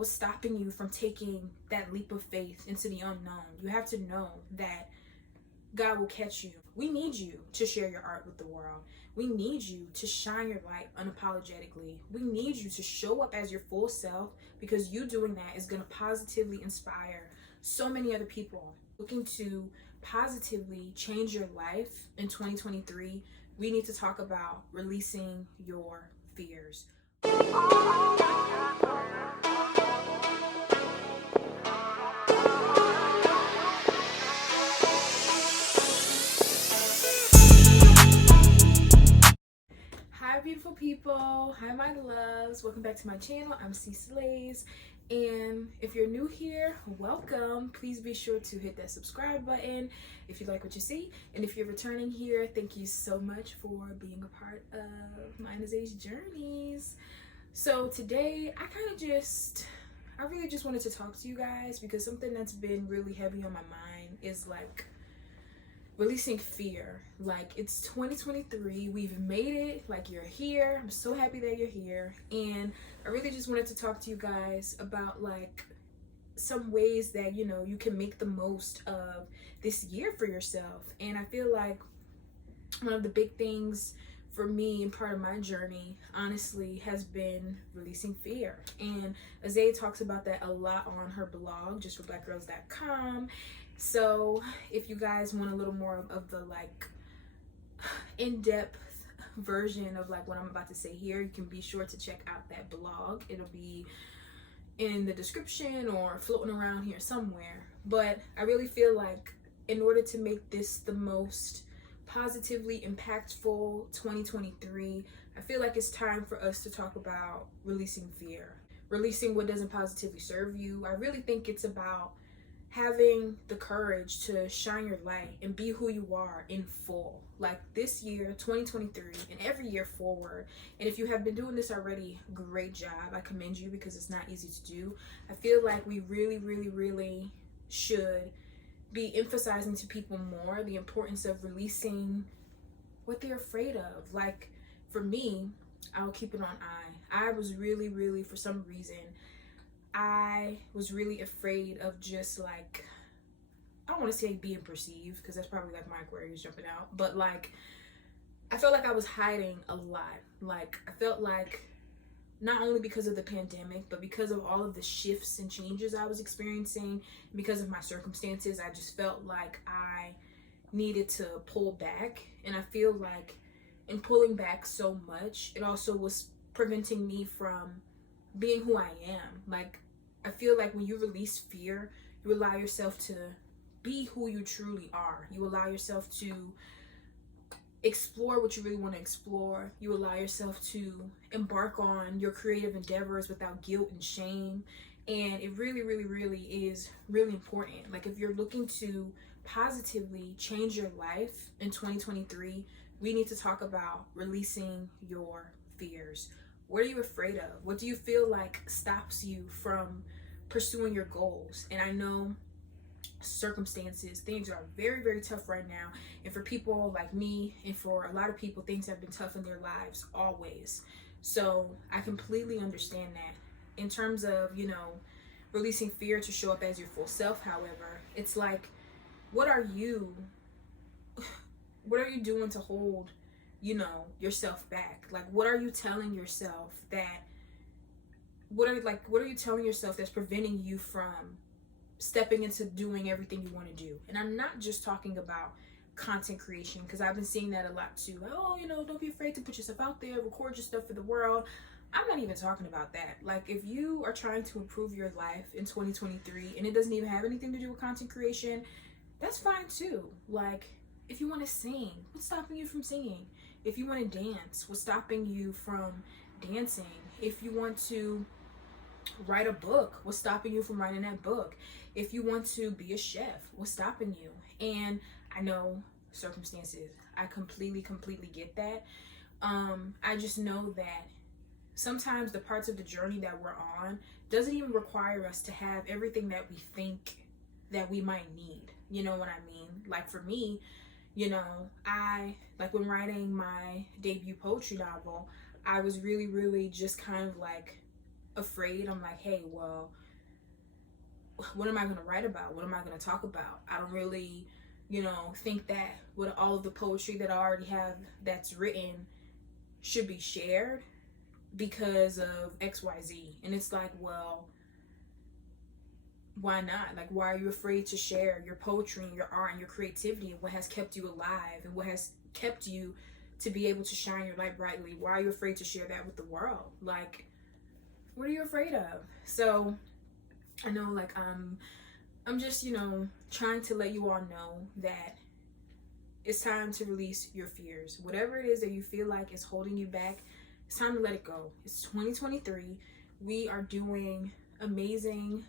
What's stopping you from taking that leap of faith into the unknown? You have to know that God will catch you. We need you to share your art with the world. We need you to shine your light unapologetically. We need you to show up as your full self, because you doing that is going to positively inspire so many other people looking to positively change your life in 2023. We need to talk about releasing your fears. Hi beautiful people, hi my loves, welcome back to my channel. I'm Lovelies, and if you're new here, welcome. Please be sure to hit that subscribe button if you like what you see, and if you're returning here, thank you so much for being a part of Mine is Age journeys. So today I really just wanted to talk to you guys, because something that's been really heavy on my mind is like releasing fear. Like, it's 2023, we've made it, like, you're here. I'm so happy that you're here, and I really just wanted to talk to you guys about like some ways that you can make the most of this year for yourself. And I feel like one of the big things for me and part of my journey, honestly, has been releasing fear. And Azay talks about that a lot on her blog, justforblackgirls.com. So if you guys want a little more of the like in-depth version of like what I'm about to say here, you can be sure to check out that blog. It'll be in the description or floating around here somewhere. But I really feel like in order to make this the most positively impactful 2023, I feel like it's time for us to talk about releasing fear, releasing what doesn't positively serve you. I really think it's about having the courage to shine your light and be who you are in full. Like this year, 2023, and every year forward. And if you have been doing this already, great job. I commend you, because it's not easy to do. I feel like we really should be emphasizing to people more the importance of releasing what they're afraid of. Like for me, I'll keep it on I was really, for some reason, I was really afraid of just like, I don't want to say being perceived, because that's probably like my Aquarius jumping out, but like I felt like I was hiding a lot. Like I felt like, not only because of the pandemic, but because of all of the shifts and changes I was experiencing, because of my circumstances, I just felt like I needed to pull back. And I feel like in pulling back so much, it also was preventing me from being who I am. Like I feel like when you release fear, you allow yourself to be who you truly are. You allow yourself to explore what you really want to explore. You allow yourself to embark on your creative endeavors without guilt and shame. And it really is really important. Like if you're looking to positively change your life in 2023, we need to talk about releasing your fears. What are you afraid of? What do you feel like stops you from pursuing your goals? And I know circumstances, things are very tough right now, and for people like me and for a lot of people, things have been tough in their lives always. So I completely understand that. In terms of releasing fear to show up as your full self, however, it's like, what are you doing to hold yourself back? Like what are you telling yourself what are you telling yourself that's preventing you from stepping into doing everything you want to do? And I'm not just talking about content creation, because I've been seeing that a lot too. Like, oh, don't be afraid to put yourself out there, record your stuff for the world. I'm not even talking about that. Like if you are trying to improve your life in 2023 and it doesn't even have anything to do with content creation, that's fine too. Like if you want to sing, what's stopping you from singing? If you want to dance, what's stopping you from dancing? If you want to write a book, what's stopping you from writing that book? If you want to be a chef, what's stopping you? And I know circumstances, I completely get that. I just know that sometimes the parts of the journey that we're on doesn't even require us to have everything that we think that we might need. You know what I mean? Like for me, I like when writing my debut poetry novel, I was really just kind of like afraid. I'm like, hey, well, what am I going to write about? What am I going to talk about? I don't really, think that with all of the poetry that I already have that's written should be shared because of XYZ. And it's like, well, why not? Like, why are you afraid to share your poetry and your art and your creativity and what has kept you alive and what has kept you to be able to shine your light brightly? Why are you afraid to share that with the world? Like, what are you afraid of? So I know, like, I'm just, trying to let you all know that it's time to release your fears. Whatever it is that you feel like is holding you back, it's time to let it go. It's 2023. We are doing amazing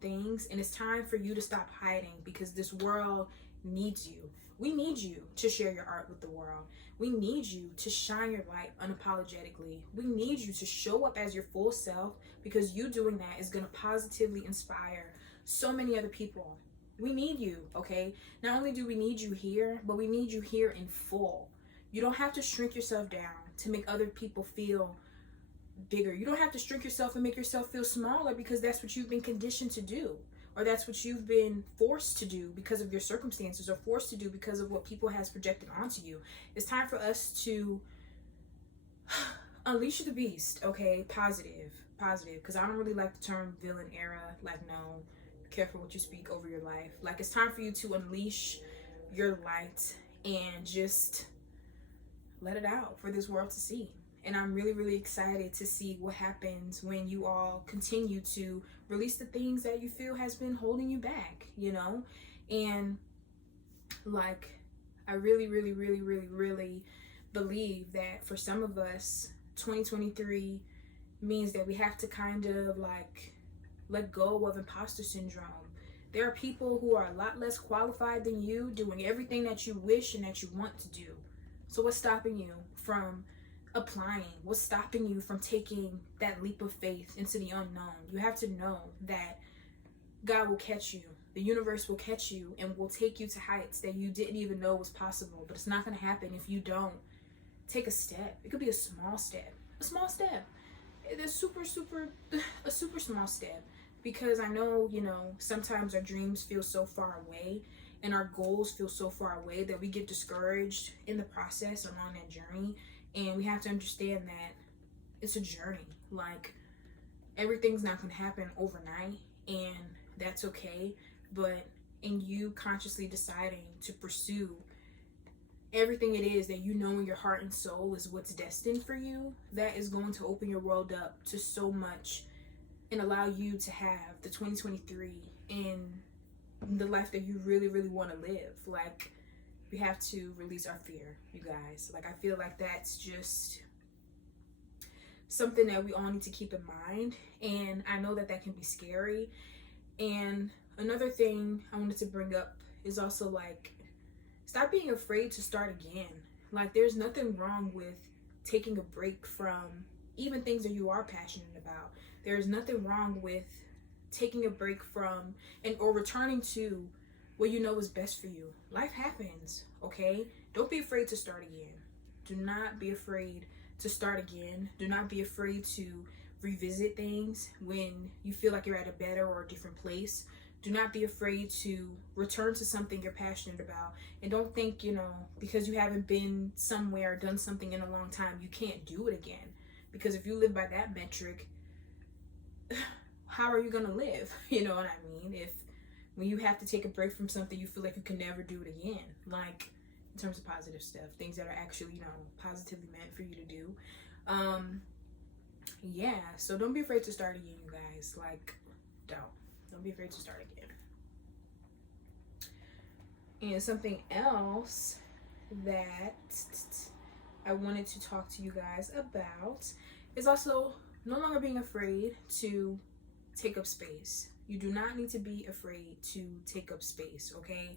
things, and it's time for you to stop hiding because this world needs you. We need you to share your art with the world. We need you to shine your light unapologetically. We need you to show up as your full self because you doing that is going to positively inspire so many other people. We need you, okay? Not only do we need you here, but we need you here in full. You don't have to shrink yourself down to make other people feel bigger. You don't have to shrink yourself and make yourself feel smaller because that's what you've been conditioned to do, or that's what you've been forced to do because of your circumstances, or forced to do because of what people has projected onto you. It's time for us to unleash the beast, okay? Positive, because I don't really like the term villain era. Like, no, be careful what you speak over your life. Like, it's time for you to unleash your light and just let it out for this world to see. And I'm really excited to see what happens when you all continue to release the things that you feel has been holding you back, And like, I really believe that for some of us, 2023 means that we have to kind of like let go of imposter syndrome. There are people who are a lot less qualified than you doing everything that you wish and that you want to do. So what's stopping you from applying? What's stopping you from taking that leap of faith into the unknown? You have to know that God will catch you. The universe will catch you and will take you to heights that you didn't even know was possible. But it's not going to happen if you don't take a step. It could be a small step. It's a super small step. Because I know, sometimes our dreams feel so far away and our goals feel so far away that we get discouraged in the process along that journey. And we have to understand that it's a journey. Like, everything's not going to happen overnight, and that's okay. But in you consciously deciding to pursue everything it is that you know in your heart and soul is what's destined for you, that is going to open your world up to so much and allow you to have the 2023 and the life that you really want to live. Like, we have to release our fear, you guys. Like, I feel like that's just something that we all need to keep in mind. And I know that can be scary. And another thing I wanted to bring up is also, like, stop being afraid to start again. Like, there's nothing wrong with taking a break from even things that you are passionate about. There's nothing wrong with taking a break from or returning to what you know is best for you. Life happens, okay? Don't be afraid to start again. Do not be afraid to start again. Do not be afraid to revisit things when you feel like you're at a better or a different place. Do not be afraid to return to something you're passionate about. And don't think, because you haven't been somewhere or done something in a long time, you can't do it again. Because if you live by that metric, how are you going to live? You know what I mean? If when you have to take a break from something, you feel like you can never do it again. Like, in terms of positive stuff, things that are actually, positively meant for you to do. Yeah, so don't be afraid to start again, you guys. Like, don't be afraid to start again. And something else that I wanted to talk to you guys about is also no longer being afraid to take up space. You do not need to be afraid to take up space, okay?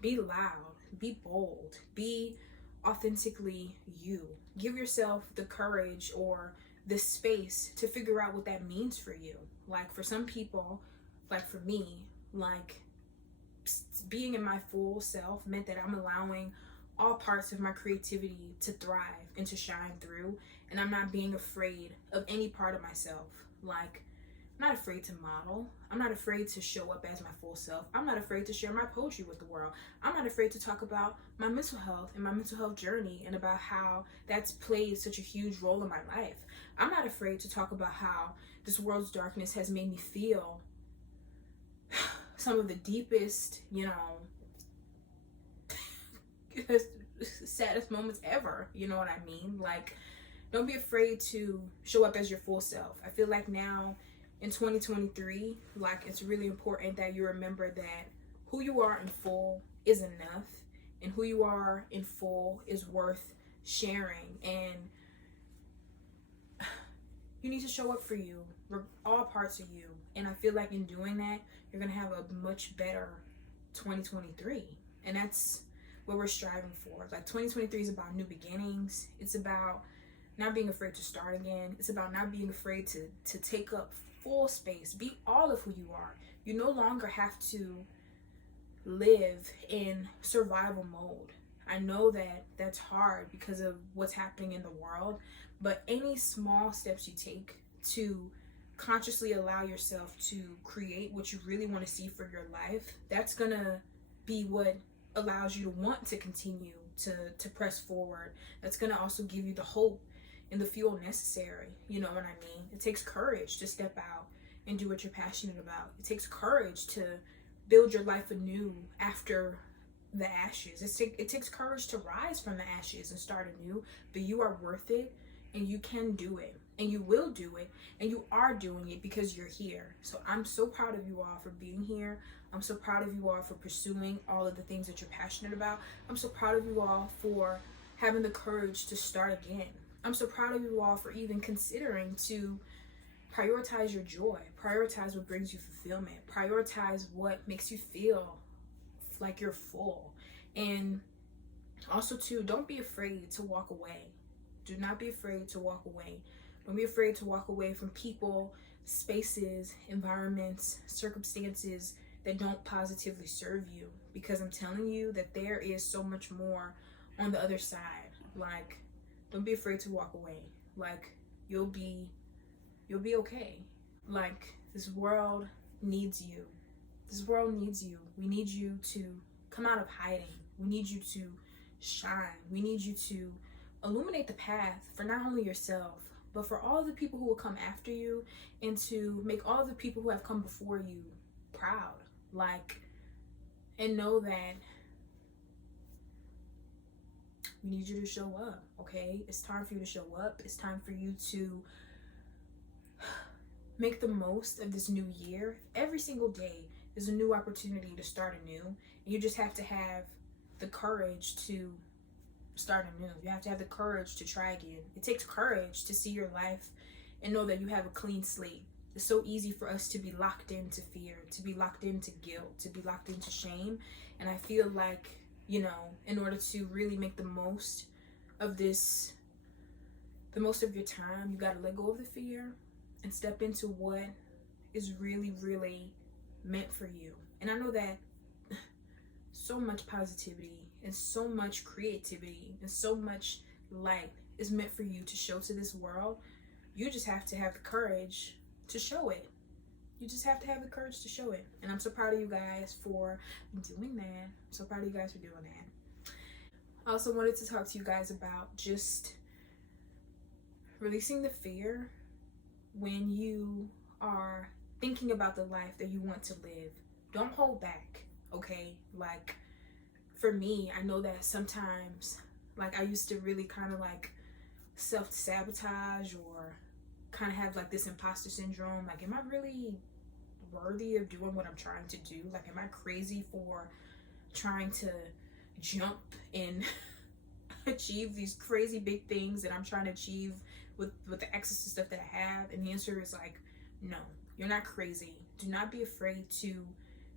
Be loud, be bold, be authentically you. Give yourself the courage or the space to figure out what that means for you. Like, for some people, like for me, like, being in my full self meant that I'm allowing all parts of my creativity to thrive and to shine through, and I'm not being afraid of any part of myself. Like, I'm not afraid to model. I'm not afraid to show up as my full self. I'm not afraid to share my poetry with the world. I'm not afraid to talk about my mental health and my mental health journey and about how that's played such a huge role in my life. I'm not afraid to talk about how this world's darkness has made me feel some of the deepest, saddest moments ever. You know what I mean? Like, don't be afraid to show up as your full self. I feel like now in 2023, like, it's really important that you remember that who you are in full is enough, and who you are in full is worth sharing. And you need to show up for you, all parts of you. And I feel like in doing that, you're gonna have a much better 2023. And that's what we're striving for. Like, 2023 is about new beginnings. It's about not being afraid to start again. It's about not being afraid to take up full space. Be all of who you are. You no longer have to live in survival mode. I know that that's hard because of what's happening in the world, but any small steps you take to consciously allow yourself to create what you really want to see for your life, that's gonna be what allows you to want to continue to press forward. That's gonna also give you the hope and the fuel necessary. You know what I mean? It takes courage to step out and do what you're passionate about. It takes courage to build your life anew after the ashes. It takes courage to rise from the ashes and start anew, but you are worth it, and you can do it, and you will do it, and you are doing it because you're here. So I'm so proud of you all for being here. I'm so proud of you all for pursuing all of the things that you're passionate about. I'm so proud of you all for having the courage to start again. I'm so proud of you all for even considering to prioritize your joy, prioritize what brings you fulfillment, prioritize what makes you feel like you're full. And also too, don't be afraid to walk away. Do not be afraid to walk away. Don't be afraid to walk away from people, spaces, environments, circumstances that don't positively serve you, because I'm telling you that there is so much more on the other side. Like, don't be afraid to walk away. Like, you'll be okay. Like, this world needs you. This world needs you. We need you to come out of hiding. We need you to shine. We need you to illuminate the path for not only yourself, but for all the people who will come after you, and to make all the people who have come before you proud. Like, and know that we need you to show up, okay? It's time for you to show up. It's time for you to make the most of this new year. Every single day is a new opportunity to start anew. And you just have to have the courage to start anew. You have to have the courage to try again. It takes courage to see your life and know that you have a clean slate. It's so easy for us to be locked into fear, to be locked into guilt, to be locked into shame. And I feel like, in order to really make the most of this, the most of your time, you got to let go of the fear and step into what is really, really meant for you. And I know that so much positivity and so much creativity and so much light is meant for you to show to this world. You just have to have the courage to show it. You just have to have the courage to show it. And I'm so proud of you guys for doing that. I'm so proud of you guys for doing that. I also wanted to talk to you guys about just releasing the fear when you are thinking about the life that you want to live. Don't hold back, okay? Like, for me, I know that sometimes, like, I used to really kind of like self-sabotage or kind of have like this imposter syndrome. Like, am I really worthy of doing what I'm trying to do? Like, am I crazy for trying to jump and achieve these crazy big things that I'm trying to achieve with the excess stuff that I have? And the answer is like, no, you're not crazy. Do not be afraid to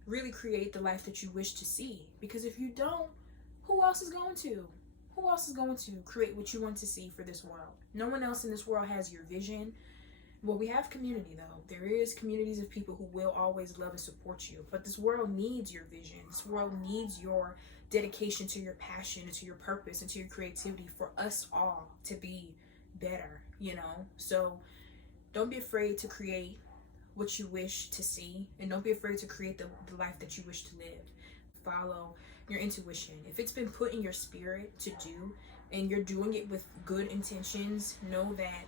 really create the life that you wish to see, because if you don't, who else is going to? Who else is going to create what you want to see for this world? No one else in this world has your vision. Well, we have community though. There is communities of people who will always love and support you, but this world needs your vision. This world needs your dedication to your passion and to your purpose and to your creativity for us all to be better, So Don't be afraid to create what you wish to see, and don't be afraid to create the life that you wish to live. Follow your intuition. If it's been put in your spirit to do and you're doing it with good intentions, know that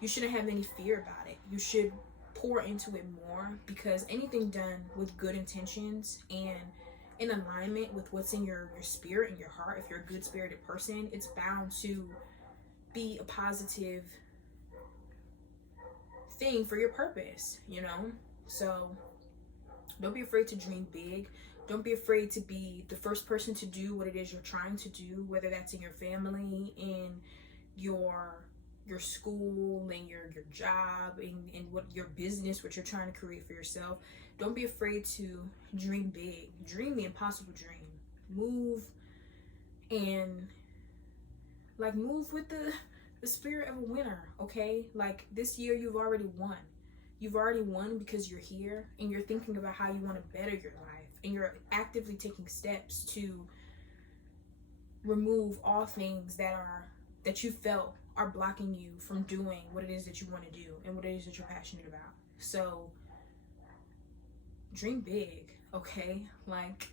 you shouldn't have any fear about it. You should pour into it more, because anything done with good intentions and in alignment with what's in your spirit and your heart, if you're a good spirited person, it's bound to be a positive thing for your purpose, you know? So don't be afraid to dream big. Don't be afraid to be the first person to do what it is you're trying to do, whether that's in your family, in your school, and your job, and what your business, what you're trying to create for yourself. Don't be afraid to dream big. Dream the impossible dream. Move and move with the spirit of a winner, okay? Like, this year you've already won. You've already won because you're here and you're thinking about how you want to better your life, and you're actively taking steps to remove all things that you felt are blocking you from doing what it is that you want to do and what it is that you're passionate about. So dream big, okay? Like,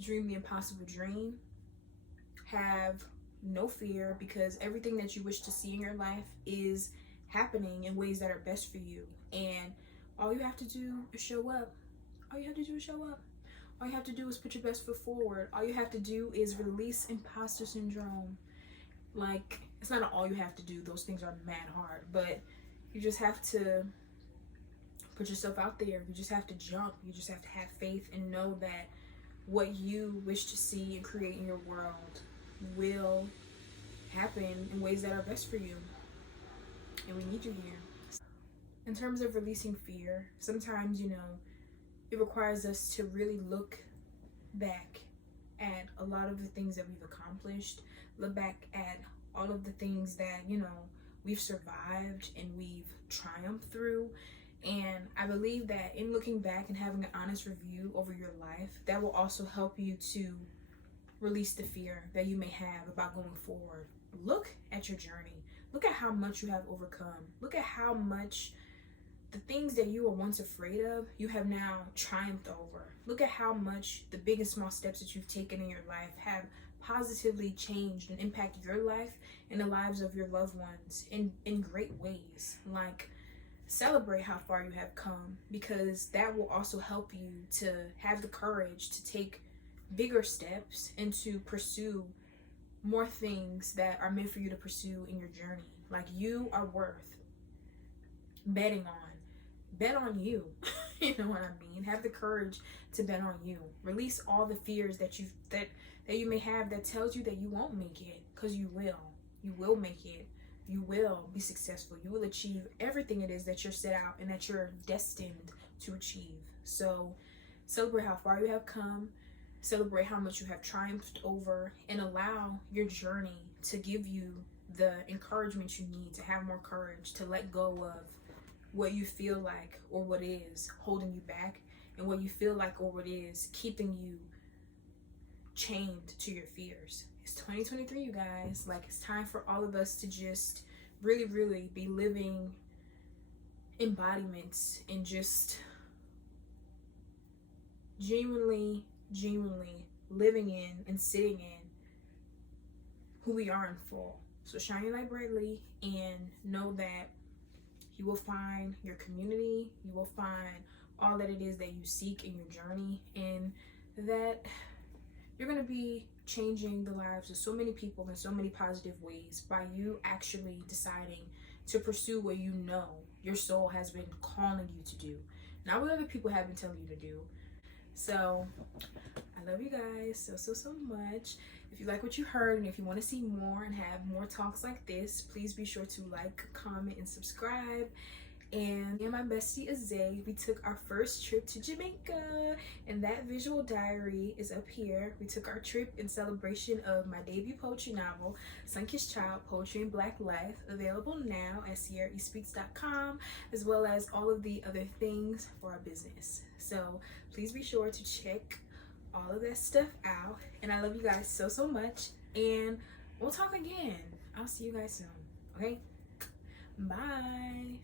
dream the impossible dream. Have no fear, because everything that you wish to see in your life is happening in ways that are best for you. And all you have to do is show up. All you have to do is show up. All you have to do is put your best foot forward. All you have to do is release imposter syndrome. Like, it's not all you have to do. Those things are mad hard, but you just have to put yourself out there. You just have to jump. You just have to have faith and know that what you wish to see and create in your world will happen in ways that are best for you. And we need you here. In terms of releasing fear, sometimes, it requires us to really look back at a lot of the things that we've accomplished, look back at all of the things that, we've survived and we've triumphed through. And I believe that in looking back and having an honest review over your life, that will also help you to release the fear that you may have about going forward. Look at your journey. Look at how much you have overcome. Look at how much the things that you were once afraid of, you have now triumphed over. Look at how much the big and small steps that you've taken in your life have positively changed and impacted your life and the lives of your loved ones in great ways. Like, celebrate how far you have come, because that will also help you to have the courage to take bigger steps and to pursue more things that are meant for you to pursue in your journey. Like, you are worth betting on. Bet on you. You know what I mean? Have the courage to bet on you. Release all the fears that you may have that tells you that you won't make it, because you will. You will make it. You will be successful. You will achieve everything it is that you're set out and that you're destined to achieve. So celebrate how far you have come. Celebrate how much you have triumphed over, and allow your journey to give you the encouragement you need to have more courage, to let go of what you feel like or what is holding you back, and what you feel like or what is keeping you chained to your fears. It's 2023, you guys. Like, it's time for all of us to just really, really be living embodiments and just genuinely living in and sitting in who we are in full. So shine your light brightly and know that you will find your community, you will find all that it is that you seek in your journey, and that you're going to be changing the lives of so many people in so many positive ways by you actually deciding to pursue what you know your soul has been calling you to do, not what other people have been telling you to do. So I love you guys so much. If you like what you heard, and if you want to see more and have more talks like this, please be sure to like, comment, and subscribe. And me and my bestie Azay, we took our first trip to Jamaica, and that visual diary is up here. We took our trip in celebration of my debut poetry novel, Sunkissed Child, Poetry in Black Life, available now at sierraespeaks.com, as well as all of the other things for our business. So please be sure to check all of that stuff out, and I love you guys so much, and we'll talk again. I'll see you guys soon, okay? Bye.